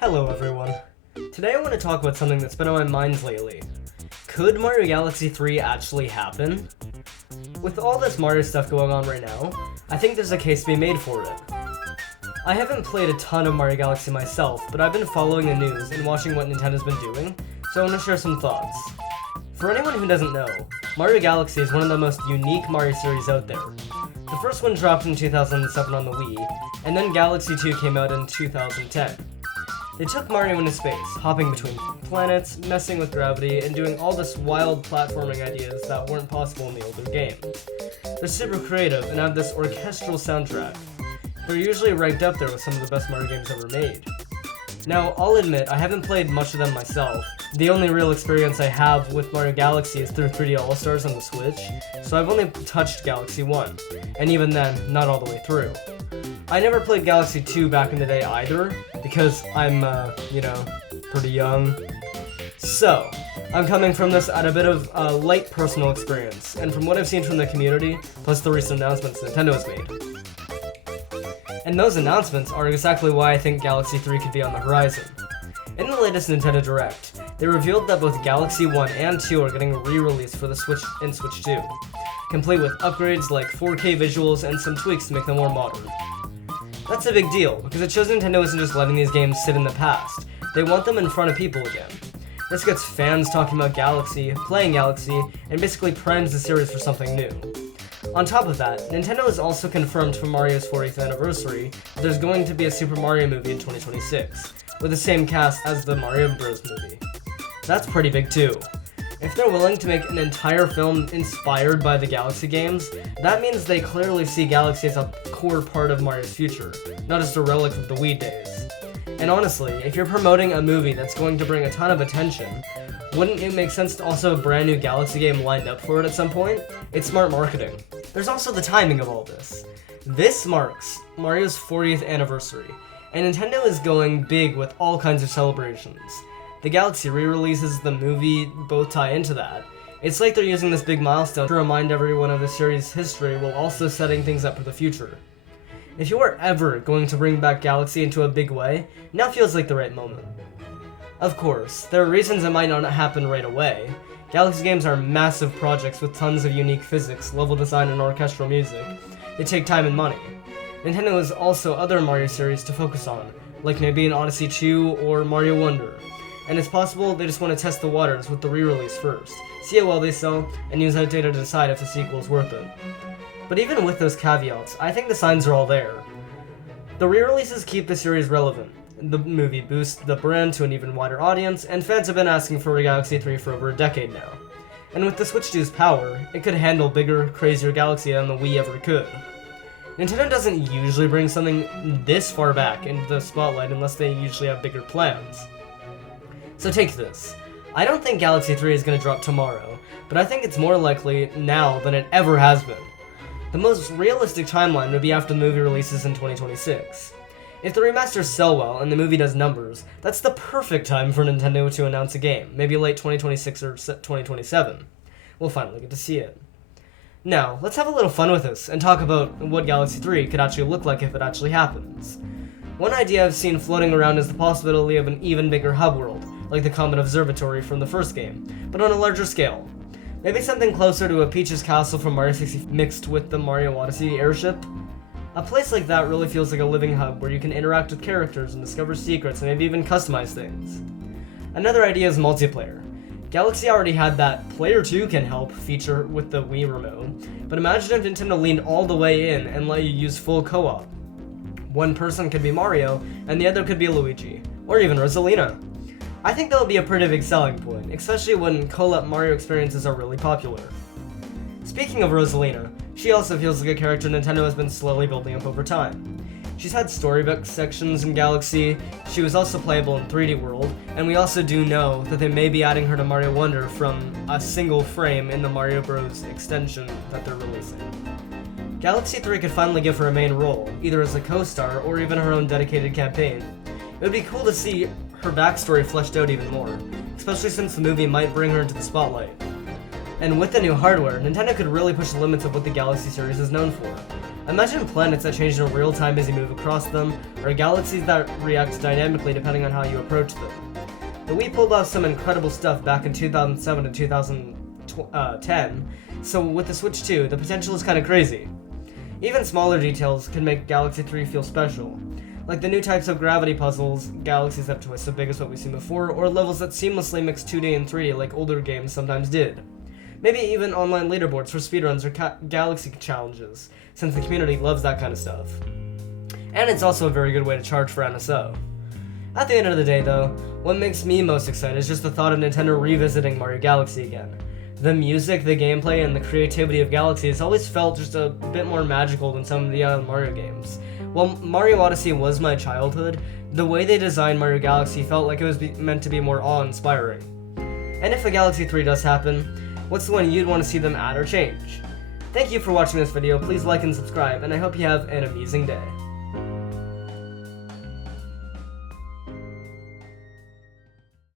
Hello everyone. Today I want to talk about something that's been on my mind lately. Could Mario Galaxy 3 actually happen? With all this Mario stuff going on right now, I think there's a case to be made for it. I haven't played a ton of Mario Galaxy myself, but I've been following the news and watching what Nintendo's been doing, so I want to share some thoughts. For anyone who doesn't know, Mario Galaxy is one of the most unique Mario series out there. The first one dropped in 2007 on the Wii, and then Galaxy 2 came out in 2010. They took Mario into space, hopping between planets, messing with gravity, and doing all this wild platforming ideas that weren't possible in the older game. They're super creative and have this orchestral soundtrack. They're usually ranked up there with some of the best Mario games ever made. Now, I'll admit, I haven't played much of them myself. The only real experience I have with Mario Galaxy is through 3D All-Stars on the Switch, so I've only touched Galaxy 1, and even then, not all the way through. I never played Galaxy 2 back in the day either, because I'm, pretty young. So, I'm coming from this at a bit of a light personal experience, and from what I've seen from the community, plus the recent announcements Nintendo has made. And those announcements are exactly why I think Galaxy 3 could be on the horizon. In the latest Nintendo Direct, they revealed that both Galaxy 1 and 2 are getting re-released for the Switch and Switch 2, complete with upgrades like 4K visuals and some tweaks to make them more modern. That's a big deal, because it shows Nintendo isn't just letting these games sit in the past, they want them in front of people again. This gets fans talking about Galaxy, playing Galaxy, and basically primes the series for something new. On top of that, Nintendo has also confirmed for Mario's 40th anniversary that there's going to be a Super Mario movie in 2026, with the same cast as the Mario Bros. Movie. That's pretty big too. If they're willing to make an entire film inspired by the Galaxy games, that means they clearly see Galaxy as a core part of Mario's future, not just a relic of the Wii days. And honestly, if you're promoting a movie that's going to bring a ton of attention, wouldn't it make sense to also have a brand new Galaxy game lined up for it at some point? It's smart marketing. There's also the timing of all this. This marks Mario's 40th anniversary, and Nintendo is going big with all kinds of celebrations. The Galaxy re-releases, the movie both tie into that. It's like they're using this big milestone to remind everyone of the series' history while also setting things up for the future. If you are ever going to bring back Galaxy into a big way, now feels like the right moment. Of course, there are reasons it might not happen right away. Galaxy games are massive projects with tons of unique physics, level design, and orchestral music. They take time and money. Nintendo has also other Mario series to focus on, like maybe an Odyssey 2 or Mario Wonder. And it's possible they just want to test the waters with the re-release first, see how well they sell, and use that data to decide if the sequel is worth it. But even with those caveats, I think the signs are all there. The re-releases keep the series relevant. The movie boosts the brand to an even wider audience, and fans have been asking for Galaxy 3 for over a decade now. And with the Switch 2's power, it could handle bigger, crazier Galaxy than the Wii ever could. Nintendo doesn't usually bring something this far back into the spotlight unless they usually have bigger plans. So take this. I don't think Galaxy 3 is going to drop tomorrow, but I think it's more likely now than it ever has been. The most realistic timeline would be after the movie releases in 2026. If the remasters sell well and the movie does numbers, that's the perfect time for Nintendo to announce a game, maybe late 2026 or 2027. We'll finally get to see it. Now, let's have a little fun with this and talk about what Galaxy 3 could actually look like if it actually happens. One idea I've seen floating around is the possibility of an even bigger hub world, like the Comet Observatory from the first game, but on a larger scale. Maybe something closer to a Peach's Castle from Mario 64 mixed with the Mario Odyssey airship. A place like that really feels like a living hub where you can interact with characters and discover secrets and maybe even customize things. Another idea is multiplayer. Galaxy already had that Player 2 can help feature with the Wii remote, but imagine if Nintendo leaned all the way in and let you use full co-op. One person could be Mario, and the other could be Luigi, or even Rosalina. I think that would be a pretty big selling point, especially when co-op Mario experiences are really popular. Speaking of Rosalina, she also feels like a character Nintendo has been slowly building up over time. She's had storybook sections in Galaxy, she was also playable in 3D World, and we also do know that they may be adding her to Mario Wonder from a single frame in the Mario Bros. Extension that they're releasing. Galaxy 3 could finally give her a main role, either as a co-star or even her own dedicated campaign. It would be cool to see her backstory fleshed out even more, especially since the movie might bring her into the spotlight. And with the new hardware, Nintendo could really push the limits of what the Galaxy series is known for. Imagine planets that change in real time as you move across them, or galaxies that react dynamically depending on how you approach them. The Wii pulled off some incredible stuff back in 2007 and 2010, so with the Switch 2, the potential is kinda crazy. Even smaller details can make Galaxy 3 feel special, like the new types of gravity puzzles, galaxies that twist so big as what we've seen before, or levels that seamlessly mix 2D and 3D like older games sometimes did. Maybe even online leaderboards for speedruns or galaxy challenges, since the community loves that kind of stuff. And it's also a very good way to charge for NSO. At the end of the day though, what makes me most excited is just the thought of Nintendo revisiting Mario Galaxy again. The music, the gameplay, and the creativity of Galaxy has always felt just a bit more magical than some of the other Mario games. While Mario Odyssey was my childhood, the way they designed Mario Galaxy felt like it was meant to be more awe-inspiring. And if a Galaxy 3 does happen, what's the one you'd want to see them add or change? Thank you for watching this video, please like and subscribe, and I hope you have an amazing day.